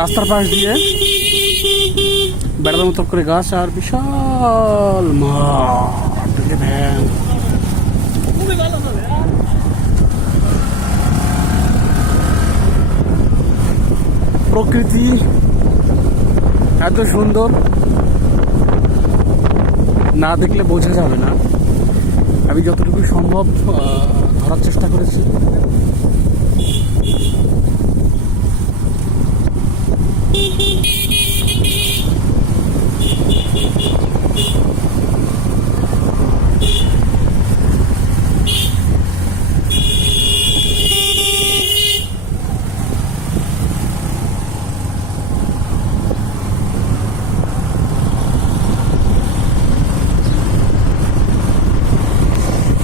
রাস্তার পাশ দিয়ে বেড়ার মতো করে গাছ আর বিশাল মাঠ ভ্যান। প্রকৃতি এত সুন্দর, না দেখলে বোঝা যাবে না। আমি যতটুকু সম্ভব ধরার চেষ্টা করেছি।